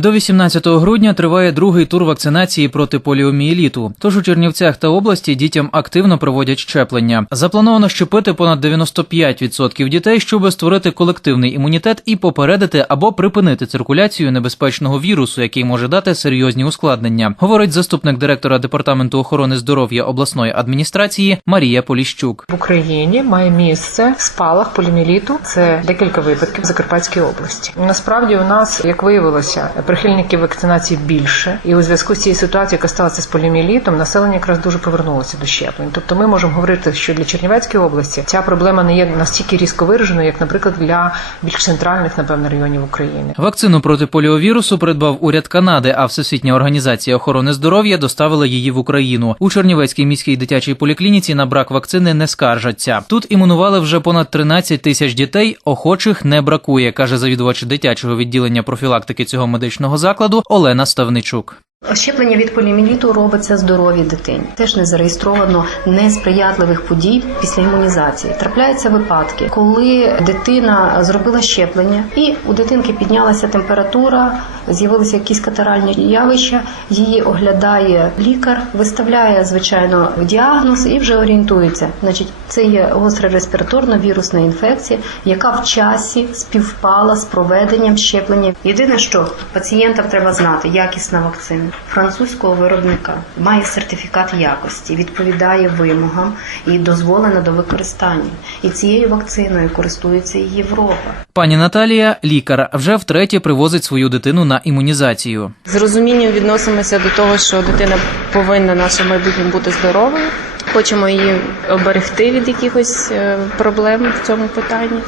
До 18 грудня триває другий тур вакцинації проти поліомієліту. Тож у Чернівцях та області дітям активно проводять щеплення. Заплановано щепити понад 95% дітей, щоб створити колективний імунітет і попередити або припинити циркуляцію небезпечного вірусу, який може дати серйозні ускладнення, говорить заступник директора департаменту охорони здоров'я обласної адміністрації Марія Поліщук. В Україні має місце спалах поліміліту. Це декілька випадків в Закарпатській області. Насправді у нас, як виявилося, прихильників вакцинації більше, і у зв'язку з цією ситуацією, яка сталася з полімілітом, населення якраз дуже повернулося до щеплень. Тобто, ми можемо говорити, що для Чернівецької області ця проблема не є настільки різко вираженою, як, наприклад, для більш центральних, напевно, районів України. Вакцину проти поліовірусу придбав уряд Канади, а Всесвітня організація охорони здоров'я доставила її в Україну. У Чернівецькій міській дитячій поліклініці на брак вакцини не скаржаться. Тут імунували вже понад 13 тисяч дітей. Охочих не бракує, каже завідувач дитячого відділення профілактики цього медичного закладу Олена Ставничук. Щеплення від поліоміеліту робиться здоровій дитині. Теж не зареєстровано несприятливих подій після імунізації. Трапляються випадки, коли дитина зробила щеплення, і у дитинки піднялася температура, з'явилися якісь катаральні явища. Її оглядає лікар, виставляє звичайно діагноз і вже орієнтується. Значить, це є гостра респіраторна вірусна інфекція, яка в часі співпала з проведенням щеплення. Єдине, що пацієнтам треба знати, якісна вакцина французького виробника має сертифікат якості, відповідає вимогам і дозволена до використання. І цією вакциною користується і Європа. Пані Наталія, лікар, вже втретє привозить свою дитину на імунізацію. З розумінням відносимося до того, що дитина повинна нашим майбутнім бути здоровою. Хочемо її оберегти від якихось е, проблем в цьому питанні,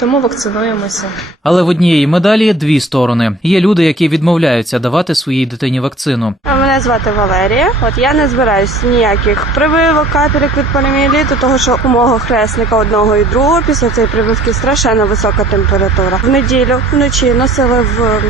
тому вакцинуємося. Але в однієї медалі дві сторони. Є люди, які відмовляються давати своїй дитині вакцину. А Мене звати Валерія. От я не збираюсь ніяких прививок, капелек від поліомієліту, того що у мого хресника одного і другого після цієї прививки страшенно висока температура. В неділю вночі носили в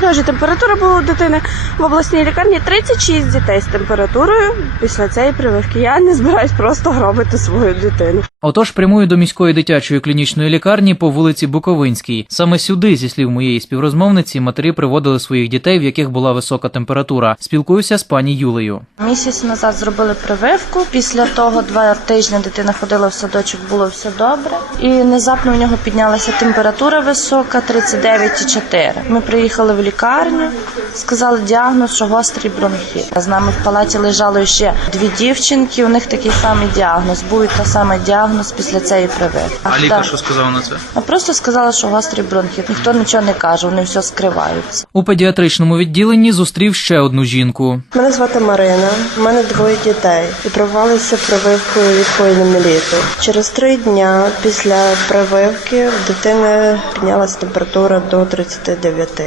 Каже, температура була у дитини в обласній лікарні 36 дітей з температурою після цієї прививки. Я не збираюсь просто гробити свою дитину. Отож, прямую до міської дитячої клінічної лікарні по вулиці Буковинській. Саме сюди, зі слів моєї співрозмовниці, матері приводили своїх дітей, в яких була висока температура. Спілкуюся з пані Юлею. Місяць назад зробили прививку. Після того два тижні дитина ходила в садочок, було все добре. І внезапно у нього піднялася температура висока 39,4. Ми приїхали в лікарню, сказали діагноз, що гострий бронхіт. З нами в палаті лежало ще дві дівчинки. У них такий самий діагноз. Був і та самий діагноз після цієї прививки. А лікар що сказав на це? А просто сказали, що гострий бронхіт. Ніхто нічого не каже, вони все скриваються. У педіатричному відділенні зустрів ще одну жінку. Мене звати Марина, у мене двоє дітей і прививалися прививкою від поліоміеліту. Через три дня після прививки в дитини піднялася температура до 39.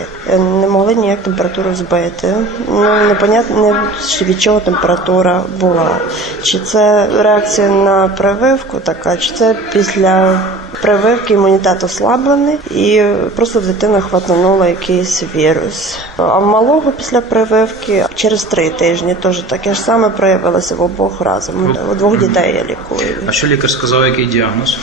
Не могли ніяк температуру збити. Ну непонятно від чого температура була. Чи це реакція на прививку така, чи це після прививки імунітет ослаблений і просто дитина хватанула якийсь вірус. А малого після прививки через три тижні теж таке ж саме проявилося в обох разом. У двох дітей я лікую. А що лікар сказав, який діагноз?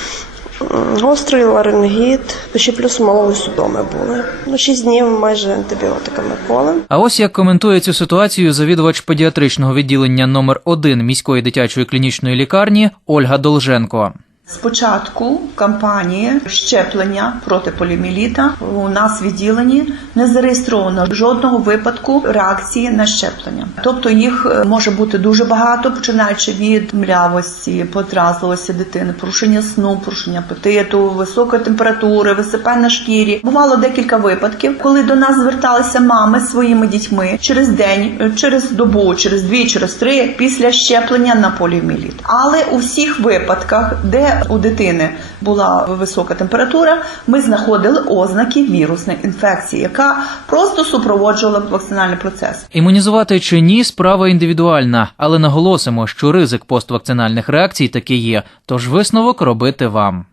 Гострий ларингіт, ще плюс малої судоми були. Ну, шість днів майже антибіотиками колем. А ось як коментує цю ситуацію завідувач педіатричного відділення номер 1 міської дитячої клінічної лікарні Ольга Долженко. Спочатку кампанії щеплення проти поліоміеліта у нас в відділенні не зареєстровано жодного випадку реакції на щеплення. Тобто їх е, може бути дуже багато, починаючи від млявості, подразливості дитини, порушення сну, порушення апетиту, високої температури, висипань на шкірі. Бувало декілька випадків, коли до нас зверталися мами зі своїми дітьми через день, е, через добу, через дві, через три після щеплення на поліоміеліт. Але у всіх випадках, у дитини була висока температура, ми знаходили ознаки вірусної інфекції, яка просто супроводжувала вакцинальний процес. Імунізувати чи ні справа індивідуальна, але наголосимо, що ризик поствакцинальних реакцій таки є. Тож висновок робити вам.